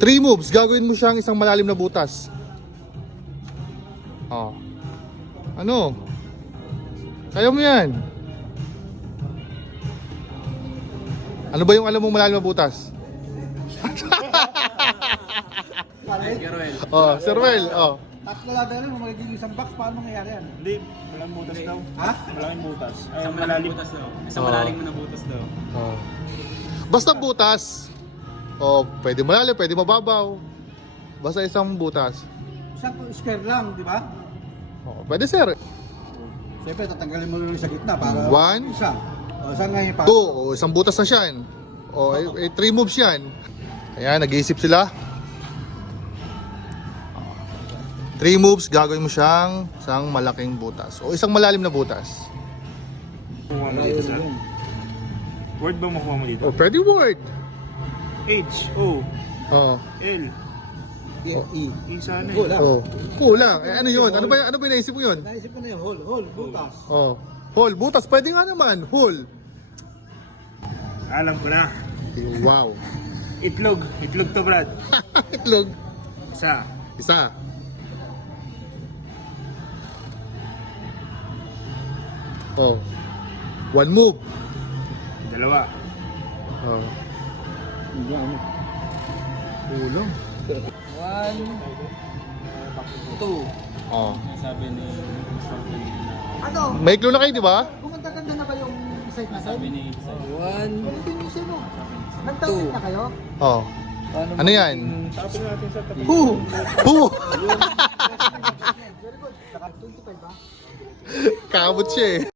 3 moves, gagawin mo siyang isang malalim na butas. Oh. Ano? Kaya mo yan. Ano ba yung alam mong malalim na butas? Oh, Sir Well, oh. Tatlo lang dahil magiging isang box, paano mangyayari yan? Hindi, malaking butas daw. Ha? Malaking butas. Ay, Isang malalim butas daw. Isang malalim mo na butas daw. Oh. Basta butas. Oh, pwede malalim, pwede mababaw. Basta isang butas. Isang square lang, di ba? Oh, pwede sir. Siyempre, tatanggalin mo lang sa gitna para One. isa. O, saan nga yung 2, oh, isang butas na siya. Oh, 3 moves yan. Ayan, nag-iisip sila. 3 moves, gagawin mo siyang isang malaking butas. O isang malalim na butas. Makuha mo dito, sir. Word ba makuha mo dito? O, pwede word. H, O, Oh, L. E. E sana eh. Kulang. oh. Kulang. Eh, ano yun? Ano ba naisip mo yun? Naisip ko na yung hole, butas. Oh. Hole, butas. Pwede nga naman. Hole. Alam ko na. Wow. Itlog. Itlog to, Brad. Itlog. Isa. Isa. Oh. 1 move. Dalawa. Oh. Kulang. 1, 2. Oh. Sabi ni Mr. Lee na Ano? May clue na kayo, di ba? Gumanda-ganda na ba yung site natin? sabi ni Isa. 1, Ulitin niyo siya mo. Nag-topic na kayo? Oh. Ano yan? Sabi natin sa tabi. Who? Who? Very good. Saka 25 ba? Kabot siya eh.